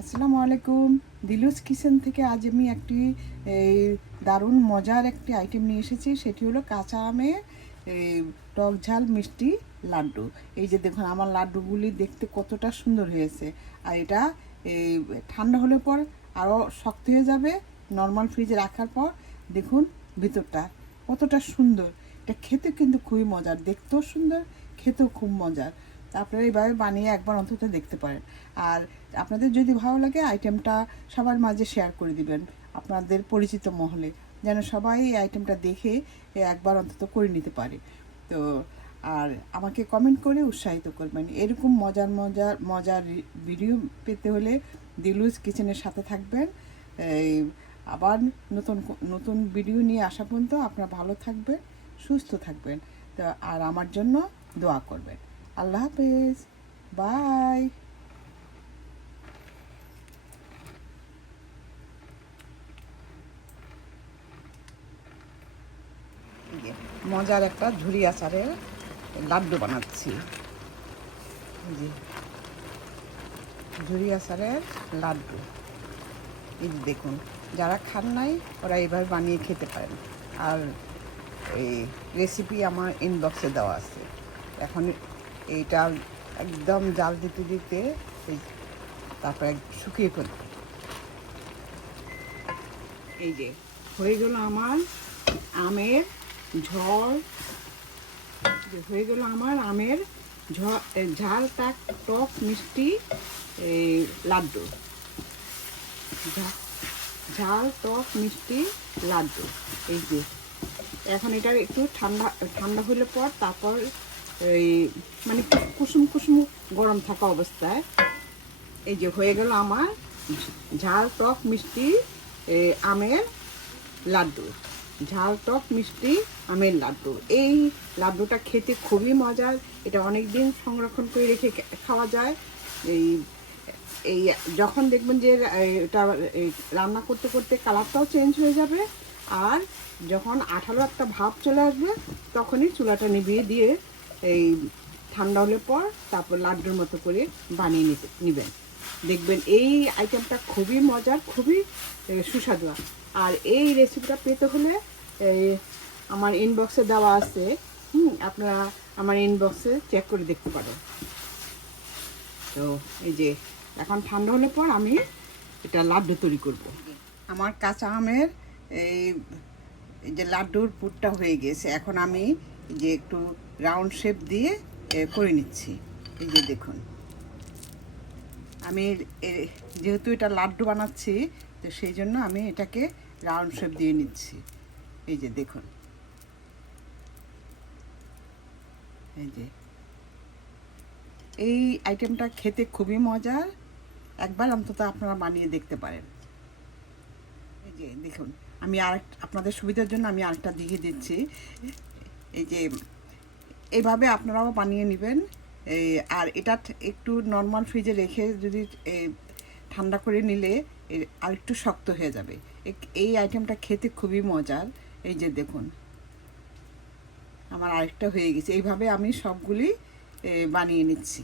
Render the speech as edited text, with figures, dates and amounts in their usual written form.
আসসালামু আলাইকুম। দিলুস কিচেন থেকে আজ আমি একটি এই দারুণ মজার একটি আইটেম নিয়ে এসেছি। সেটি হলো কাঁচা আমের এই টক ঝাল মিষ্টি লাড্ডু। এই যে দেখুন আমার লাড্ডুগুলি দেখতে কতটা সুন্দর হয়েছে। আর এটা এই ঠান্ডা হলে পর আরও শক্ত হয়ে যাবে। নর্মাল ফ্রিজে রাখার পর দেখুন ভিতরটা কতটা সুন্দর। এটা খেতে কিন্তু খুবই মজার, দেখতেও সুন্দর, খেতেও খুব মজার। আপনারা এইভাবে বানিয়ে একবার অন্তত দেখতে পারেন। আর আপনাদের যদি ভালো লাগে আইটেমটা সবার মাঝে শেয়ার করে দিবেন আপনাদের পরিচিত মহলে, যেন সবাই এই আইটেমটা দেখে একবার অন্তত করে নিতে পারে। তো আর আমাকে কমেন্ট করে উৎসাহিত করবেন। এরকম মজার মজার মজার ভিডিও পেতে হলে দিলুস কিচেনের সাথে থাকবেন। এই আবার নতুন নতুন ভিডিও নিয়ে আসা পর্যন্ত আপনারা ভালো থাকবেন, সুস্থ থাকবেন। তো আর আমার জন্য দোয়া করবেন। আল্লাহ হাফেজ, বাই। মজার একটা ঝুরি আচারের লাড্ডু বানাচ্ছি। এই যে ঝুরি আচারের লাড্ডু, এই যে দেখুন, যারা খান নাই ওরা এইভাবে বানিয়ে খেতে পারেন। আর এই রেসিপি আমার ইনবক্সে দেওয়া আছে। এখন এইটা একদম জাল দিতে দিতে এই তারপরে শুকিয়ে ফেলব। এই যে হয়ে গেল আমার আমের ঝড়, হয়ে গেল আমার আমের ঝাল টক মিষ্টি এই লাড্ডু, ঝাল টক মিষ্টি লাড্ডু। এই যে এখন এটা একটু ঠান্ডা ঠান্ডা হলে পর তারপর এই মানে কুসুম কুসুম গরম থাকা অবস্থায় এই যে হয়ে গেল আমার ঝাল টক মিষ্টি আমের লাড্ডু, ঝাল টক মিষ্টি আমের লাড্ডু। এই লাড্ডুটা খেতে খুবই মজার। এটা অনেক দিন সংরক্ষণ করে রেখে খাওয়া যায়। এই এই যখন দেখবেন যে এটা রান্না করতে করতে কালারটাও চেঞ্জ হয়ে যাবে, আর যখন আঠালো একটা ভাব চলে আসবে তখনই চুলাটা নিভিয়ে দিয়ে এই ঠান্ডা হলে পর তারপর লাড্ডুর মতো করে বানিয়ে নেবেন। দেখবেন এই আইটেমটা খুবই মজার, খুবই সুস্বাদু। আর এই রেসিপিটা পেতে হলে আমার ইনবক্সে দেওয়া আছে, আপনারা আমার ইনবক্সে চেক করে দেখতে পারেন। তো এই যে এখন ঠান্ডা হলে পর আমি এটা লাড্ডু তৈরি করব। আমার কাঁচা আমের এই যে লাড্ডুর পুরটা হয়ে গেছে। এখন আমি যে একটু রাউন্ড শেপ দিয়ে করে নিচ্ছি। এই যে দেখুন, আমি যেহেতু এটা লাড্ডু বানাচ্ছি তো সেই জন্য আমি এটাকে রাউন্ড শেপ দিয়ে নিচ্ছি। এই যে দেখুন, এই যে এই আইটেমটা খেতে খুবই মজার, একবার অন্তত আপনারা বানিয়ে দেখতে পারেন। এই যে দেখুন, আমি আপনাদের সুবিধার জন্য আমি আরেকটা দেখিয়ে দিচ্ছি। এই যে এইভাবে আপনারাও বানিয়ে নেবেন। আর এটা একটু নর্মাল ফ্রিজে রেখে যদি ঠান্ডা করে নিলে আর একটু শক্ত হয়ে যাবে। এই আইটেমটা খেতে খুবই মজার। এই যে দেখুন, আমার আরেকটা হয়ে গেছে। এইভাবে আমি সবগুলি বানিয়ে নিচ্ছি।